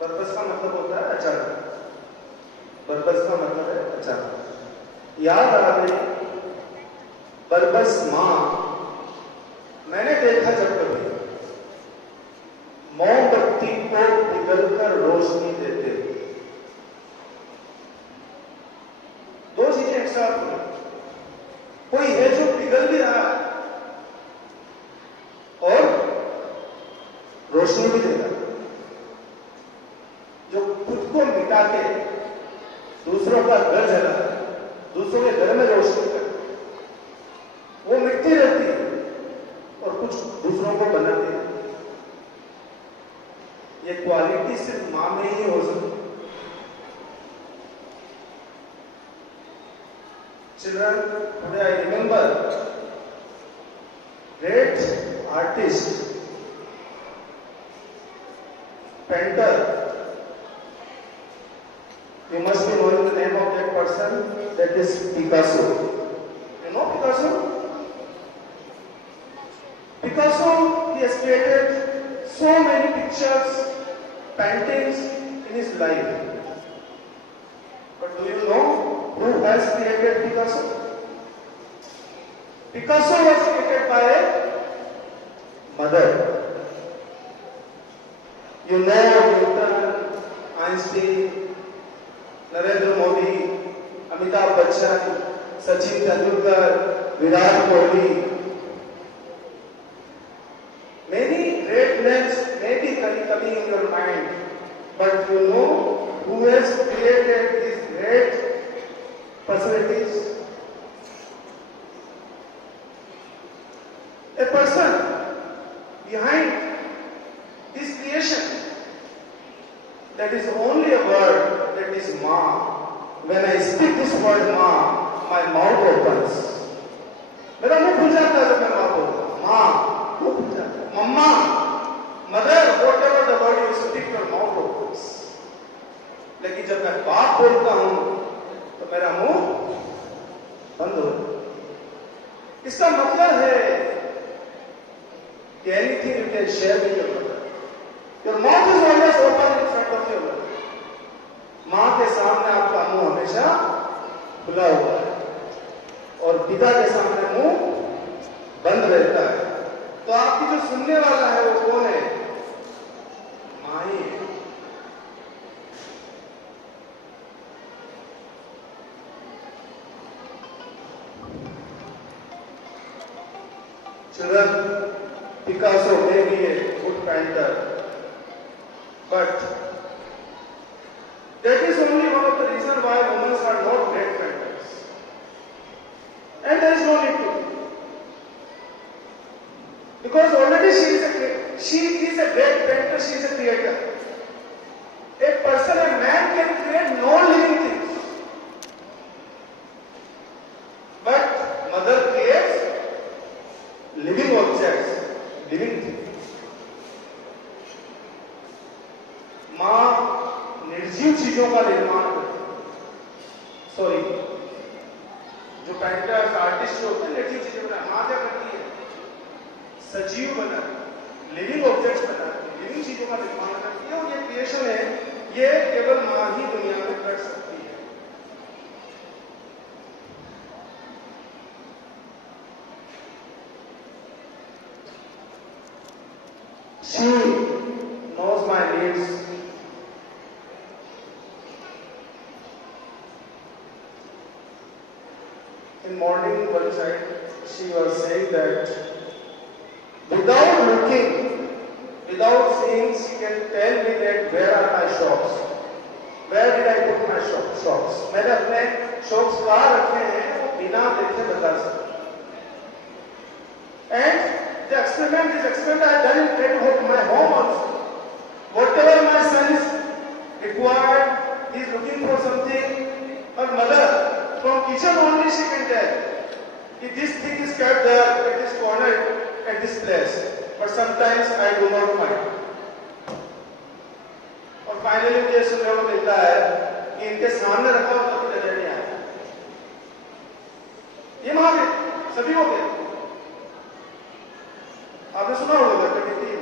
Purpose का मतलब होता है अचानक। पर्पस का मतलब है अचानक। याद आ गई पर्पस मां। मैंने देखा जब कभी मोमबत्ती को पिघलकर रोशनी देते हुए, दो चीजें एक साथ हुई। कोई है जो पिघल भी रहा है और रोशनी भी दे रहा है, जो खुद को मिटा के दूसरों का घर जला, दूसरों के घर में रोशनी कर, वो मिटती रहती है और कुछ दूसरों को बनाती है। ये क्वालिटी सिर्फ मां में ही हो सकती है। Children, today I remember great artist, painter. You must be knowing the name of that person. That is Picasso. You know Picasso? Picasso, he has created so many pictures, paintings in his life. But do you know who has created Picasso? Picasso was created by a mother. You know Newton, Einstein, Narendra Modi, Amitabh Bachchan, Sachin Tendulkar, Virat Kohli. Many great names may be coming in your mind, but you know who has created these great personalities? A person behind this creation, that is only a word, that is Ma. When I speak this word Ma, my mouth opens. मेरा मुंह खुल जाता है जब मैं माँ बोलता हूँ। माँ, मुंह खुल जाता है। मम्मा, mother, whatever the word you speak, your mouth opens. लेकिन जब मैं बाप बोलता हूँ तो मेरा मुंह बंद हो जाता है। इसका मतलब है कि anything you can share with your mother. Your mouth is always open in front of your mother. माँ के सामने आपका मुंह हमेशा खुला हुआ है और पिता के सामने मुंह बंद रहता है। तो आपकी जो सुनने वाला है वो कौन है? माँ ही है। Children, Picasso may be a good painter, but that is only one of the reasons why women are not great painters. And there is no need to. Because already she is a great painter, she is a creator. A person, a man can create non-living things. But mother creates living objects, living things. माँ निर्जीव चीजों का निर्माण करती, sorry, जो painters artist जो होते हैं निर्जीव चीजें बनाते, माँ क्या करती है? सजीव बनाती, लिविंग ऑब्जेक्ट्स बनाती, लिविंग चीजों का निर्माण करती है। और ये क्रिएशन है, ये केवल माँ ही दुनिया में कर सकती है। She knows my needs. In morning, one side, she was saying that without looking, without seeing, she can tell me that where are my shops, where did I put my shops. मैंने अपने shops कहाँ रखे हैं वो बिना देखे बता सकती। And the experiment I have done in my home also. Whatever my son is required, he is looking for something, or mother, from kitchen only she can tell if this thing is kept there at this corner at this place, but sometimes I do not find. और finally मुझे सुनने को मिलता है कि इनके सामने रखा हुआ कभी नजर नहीं आया। ये माँ सभी को कहते, आपने सुना होगा कहती है।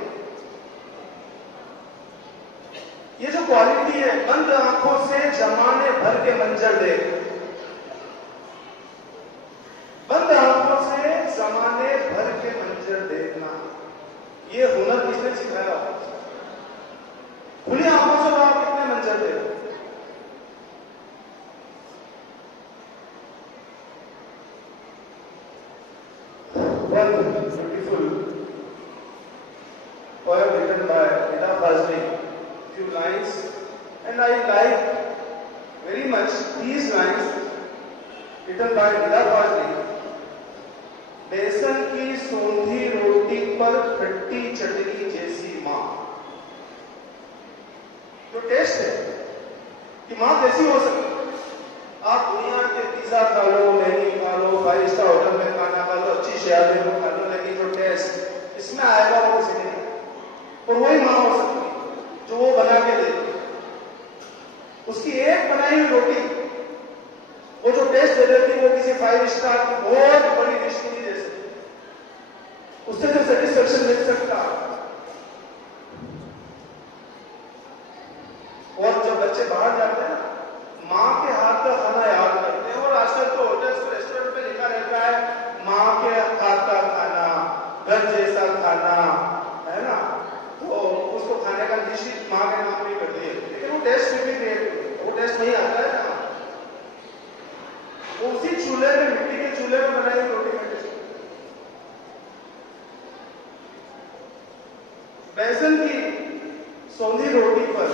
ये जो क्वालिटी है, बंद आंखों से जमाने भर के मंजर देख, बंद आंखों से जमाने भर के मंजर देखना, ये हुनर किसने सिखाया? खुली आंखों से आप कितने मंजर देख। One beautiful poem written by Ida Fazli, few lines, and I like very much these lines written by Ida Fazli. बेसन की सोंधी रोटी पर खट्टी चटनी जैसी माँ। जो टेस्ट है कि माँ कैसी हो सकती है। आप दुनिया के पिज्जा खा लो, मैगी खा लो, 5 स्टार होटल में खाना खा लो, अच्छी शहर में खा लो, लेकिन जो टेस्ट इसमें आएगा वो किसी ने नहीं। और वही माँ हो सकती है जो वो बना के देती, उसकी एक बनाई हुई रोटी वो जो टेस्ट दे देती वो किसी 5 स्टार की बहुत बड़ी डिश की नहीं दे सकती, उससे जो सेटिस्फेक्शन मिल सकता। और जब बच्चे बाहर जाते हैं माँ के हाथ का खाना याद करते हैं, और आजकल तो होटल्स और रेस्टोरेंट में लिखा रहता है माँ के हाथ का खाना, घर जैसा खाना, है ना, तो उसको खाने का डिश माँ के नाम भी कर दिए, लेकिन वो टेस्ट भी क्रिएट, वो टेस्ट नहीं आता है ना। वो उसी चूल्हे में, मिट्टी के चूल्हे में बनाई हुई रोटी का टेस्ट। बेसन की सौंधी रोटी पर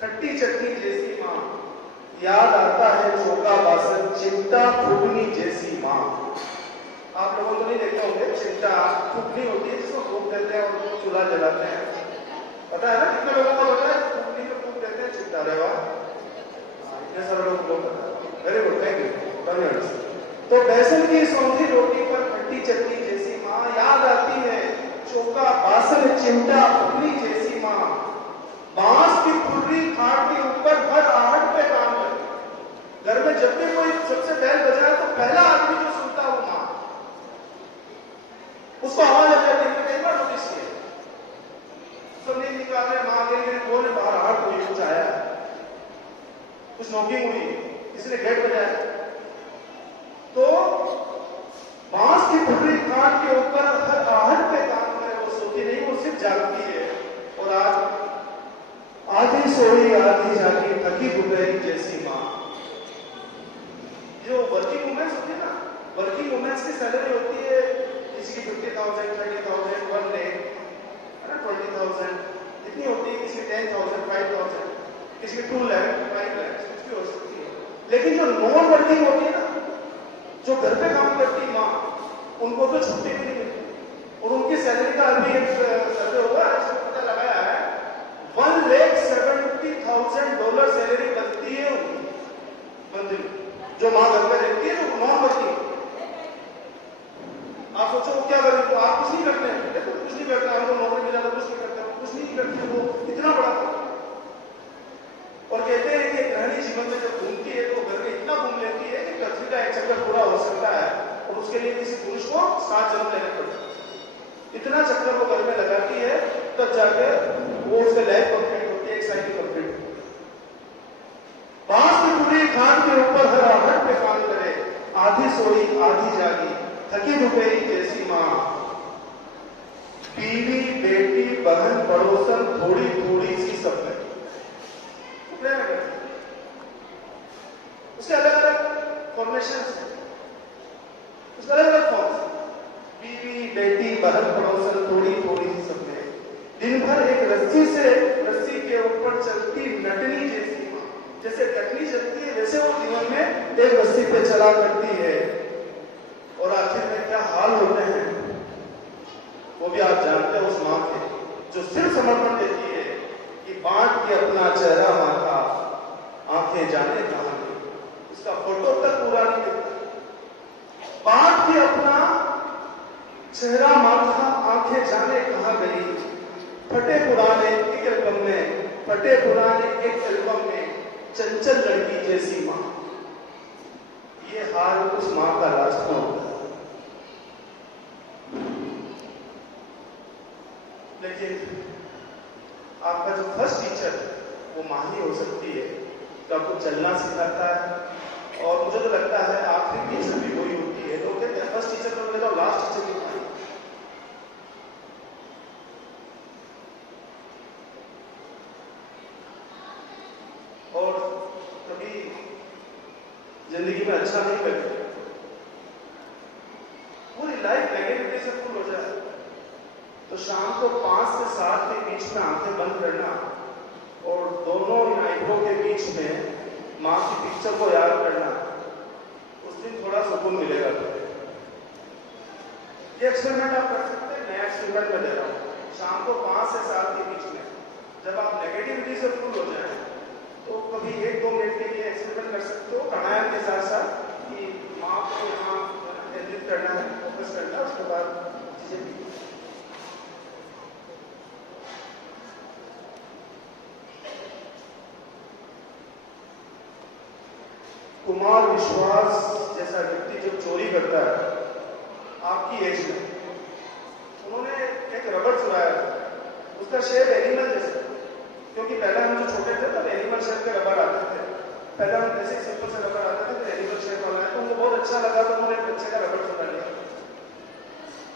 खट्टी चटनी जैसी माँ, याद आता है चौका बासन चिमटा फुकनी जैसी माँ। आप लोगों को नहीं देखते होंगे, चिमटा फुकनी होती है जिसको फूक देते हैं और उसको चूल्हा जलाते हैं, पता है ना? कितने लोगों को पता है? फुकनी में फूक देते हैं चिमटा। अरे वाह, इतने सारे लोगों को पता है। वेरी गुड, थैंक यू, धन्यवाद। तो बेसन की सौंधी रोटी पर खट्टी चटनी जैसी माँ, याद आती है चौका बासन चिमटा फुकनी जैसी माँ। बांस की खुर्री खाट के ऊपर हर आहट पे काम करे। घर में जब भी कोई सबसे बैल बजाए तो पहला आदमी जो सुनता है वो माँ, उसको आवाज आ जाती है। कई बार नोटिस किया, सब नहीं निकाल रहे, माँ के वो ने बाहर आहट हुई, कुछ आया, कुछ नॉकिंग हुई, किसी ने गेट बजाया, तो बांस की खुर्री खाट के ऊपर हर आहट पे काम करे। वो सोती नहीं, वो सिर्फ जागती है। और आज आधी सोई आधी जागी थकी दुपहरी जैसी माँ। जो वर्किंग वुमेन्स होती है ना, वर्किंग वुमेन्स की सैलरी होती है किसी की 50,000, 30,000, 1 लाख, है ना, 20,000 इतनी होती है, किसी की 10,000, 5,000, किसी की 2 लाख, 5 लाख, कुछ भी हो सकती है। लेकिन जो नॉन वर्किंग होती है ना, जो घर पे काम करती माँ, उनको तो छुट्टी भी नहीं मिलती। और उनकी सैलरी का अभी एक सर्वे हुआ, इसमें पता लगाया है $1,70,000 सैलरी बनती है मंथली, जो माँ घर में रहती है, जो नॉन वर्किंग। आप सोचो वो क्या करें? तो आप कुछ नहीं करते हैं, देखो कुछ नहीं करते, हमको नौकरी मिला तो कुछ नहीं करते, कुछ नहीं करते, वो इतना बड़ा काम। और कहते हैं कि गृहिणी जीवन में जब घूमती है तो घर में इतना घूम लेती है कि पृथ्वी का एक चक्कर पूरा हो सकता है, और उसके लिए किसी पुरुष को 7 जन्म लेने पड़ते हैं। इतना चक्कर वो घर में लगाती है, तब जाकर वो उसका लाइफ कंप्लीट होती है, एक साइकिल कंप्लीट। बांस की पूरी खाट के ऊपर हर आहट पे काम करे, आधी सोई आधी जागी थकी दुपहरी जैसी माँ। बीवी बेटी बहन पड़ोसन थोड़ी थोड़ी सी सब में उसके अलग अलग फॉर्मेशन, उसके अलग अलग फॉर्म। बीवी बेटी बहन पड़ोसन थोड़ी थोड़ी सी सब में, दिन भर एक रस्सी के ऊपर चलती नटनी जैसी माँ। जैसे कटनी चलती है वैसे वो जीवन में एक रस्सी पे चला करती है। और आखिर में क्या हाल होते हैं वो भी आप जानते हैं उस माँ के, जो सिर्फ समर्पण देती है कि बांट के अपना चेहरा माथा, आंखें जाने कहां गई, उसका फोटो तक पूरा नहीं दिखता। बांट के अपना चेहरा माथा, आंखें जाने कहां गई। फटे पुराने एक एल्बम में, फटे पुराने एक एल्बम में चंचल लड़की जैसी माँ। ये हाल उस माँ का लास्ट में होता है। लेकिन आपका आपका जो फर्स्ट टीचर वो माँ ही हो सकती है, तो आपको चलना सिखाता है। और मुझे तो लगता है आखिरी टीचर भी वही होती है। तो कहते हैं फर्स्ट टीचर तो मिलेगा, लास्ट टीचर भी माँ। और कभी जिंदगी में अच्छा नहीं करते, पूरी लाइफ नेगेटिविटी से फुल हो जाए, तो शाम को 5 से 7 के बीच में आंखें बंद करना और दोनों इन आंखों के बीच में माँ की पिक्चर को याद करना, उस दिन थोड़ा सुकून मिलेगा। ये एक्सपेरिमेंट आप कर सकते हैं, नया एक्सपेरिमेंट में दे रहा हूँ। शाम को 5 से 7 के बीच में जब आप नेगेटिविटी से फुल हो जाए, तो कभी 1-2 मिनट के लिए एक्सपेरिमेंट कर सकते हो प्राणायाम के साथ साथ, कि माँ को यहाँ केंद्रित करना है, फोकस करना है, उसके बाद चीजें भी। कुमार विश्वास जैसा व्यक्ति जो चोरी करता है आपकी एज में, उन्होंने एक रबड़ चुराया, उसका शेप एनिमल जैसा, क्योंकि पहले हम जो छोटे थे तब एनिमल शेप के रबड़ आते थे। पहले हम ऐसे सिंपल से रबड़ आते थे, तो एनिमल शेप वाला है, तो उनको बहुत अच्छा लगा, तो उन्होंने बच्चे का रबड़ चुरा लिया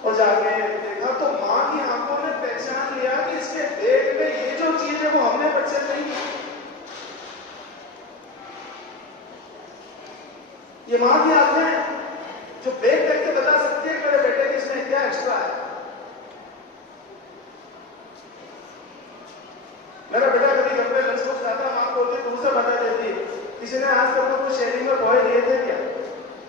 और जाके देखा तो माँ की आंखों ने पहचान लिया कि इसके पेट में ये जो चीज है वो हमने बच्चे नहीं, ये माँ की आंखें जो बैग देख के बता सकती है मेरे बेटे की इसमें क्या एक्स्ट्रा है। मेरा बेटा कभी घर पे लंच बॉक्स खाता, माँ बोलती दूर से बता देती किसी ने आज तक कुछ शेयरिंग में बॉय लिए थे क्या,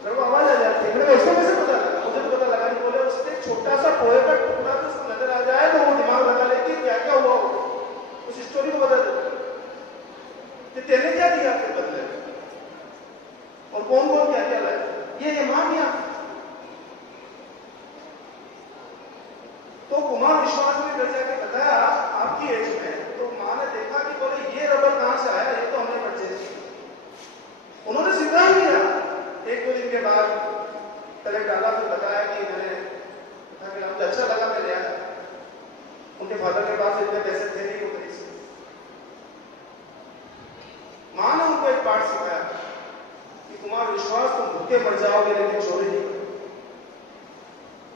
मेरे को आवाज आ जाती है। मैंने उसको कैसे पता लगा, मुझे तो पता लगा नहीं। बोले उससे छोटा सा पोहे का टुकड़ा तो उसको नजर आ जाए तो वो दिमाग लगा लेगी क्या क्या हुआ, उस स्टोरी को बता देती कि तेने क्या दिया फिर बदले, और कौन कौन क्या क्या लाया, ये माँ किया। तो कुमार विश्वास ने घर जाके बताया आपकी एज में, तो माँ ने देखा कि बोले ये रबड़ कहां से आया, ये तो हमने परचेज किया। उन्होंने स्वीकार किया। 1-2 दिन के बाद पहले डाला, फिर बताया कि मैंने मुझे अच्छा लगा, मैं ले आया। उनके फादर के पास इतने पैसे थे नहीं, वो खरीद से माँ ने उनको एक पाठ सिखाया कि कुमार विश्वास तुम भूखे मर जाओगे लेकिन चोरी नहीं।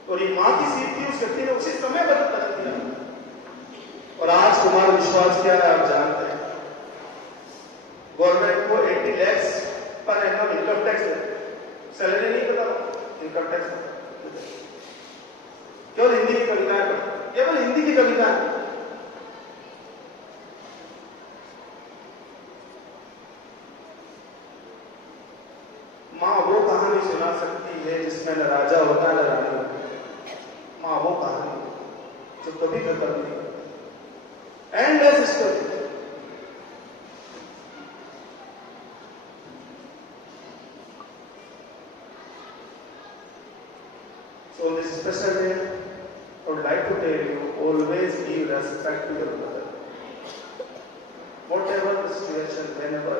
और ये माँ की सीख थी, उस व्यक्ति ने उसी समय बदल दिया। और आज कुमार विश्वास क्या है आप जानते हैं, गवर्नमेंट को 80 lakh per annum income tax है, सैलरी नहीं पता, इनकम टैक्स। केवल हिंदी की कविताएं पढ़, केवल हिंदी की कविताएं। माँ वो कहानी सुना सकती है जिसमें न राजा होता न रानी होती। माँ वो कहानी जो कभी खत्म नहीं होती, endless story. So on this special day, I would like to tell you, always give respect to your mother. Whatever the situation, whenever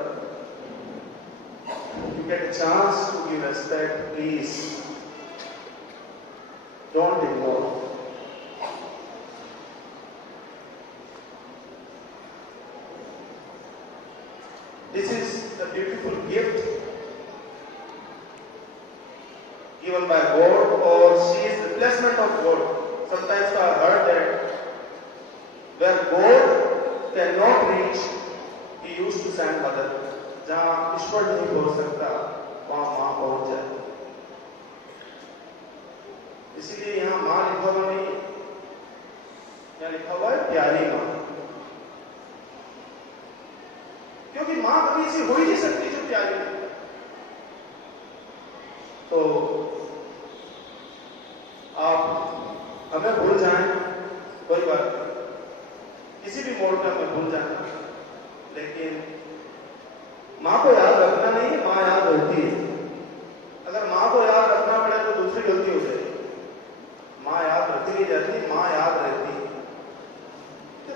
you get a chance to give respect, please don't ignore. This is the beautiful gift given by God, or she is the replacement of God. Sometimes I heard that where God cannot reach, He used to send mother. जहाँ ईश्वर नहीं पहुंच सकता वहां माँ पहुंच जाए। इसीलिए यहाँ माँ लिखा हुआ नहीं, यहाँ लिखा हुआ है प्यारी माँ, क्योंकि माँ कभी ऐसी हो ही नहीं सकती जो प्यारी है। तो आप हमें भूल जाएं कोई बात नहीं, किसी भी मोड़ पे हमें भूल जाना, लेकिन माँ को याद रखना नहीं है, माँ याद रहती है। अगर माँ को याद रखना पड़े तो दूसरी गलती हो जाएगी। माँ याद रखती नहीं जाती, माँ याद रहती है।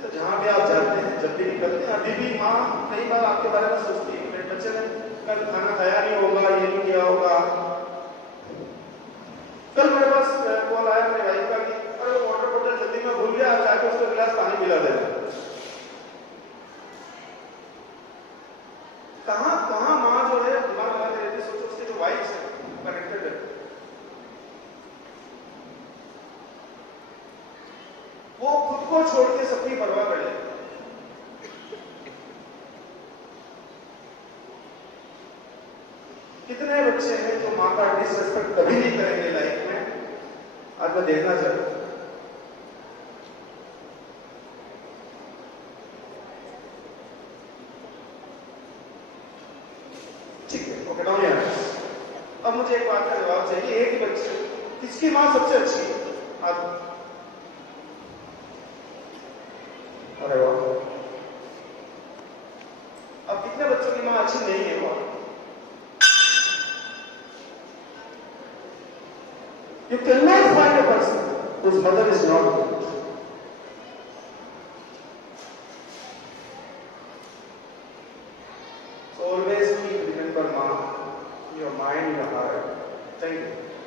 तो जहां भी आप जाते हैं, जब भी निकलते हैं, अभी भी माँ कई बार आपके बारे में सोचती है, मेरे बच्चे ने कल खाना खाया नहीं होगा, ये नहीं किया होगा। कल मेरे पास कॉल आया मेरे भाई का कि अरे वाटर बोतल जल्दी में भूल गया, जाके उसको गिलास पानी पिला देना। सबको छोड़ के सबकी परवाह कर ले। कितने बच्चे हैं जो माँ का डिसरेस्पेक्ट कभी नहीं करेंगे लाइफ में? आज मैं देखना चाहता हूं। ठीक है, ओके, डाउन योर हैंड्स। अब मुझे एक बात का जवाब चाहिए, एक ही बच्चे, किसकी माँ सबसे अच्छी है? आप, अरे वाह, अब कितने बच्चों की माँ अच्छी नहीं है? वाह, you cannot find a person whose mother is not good. So always keep remember, Ma, your mind, your heart. Thank you.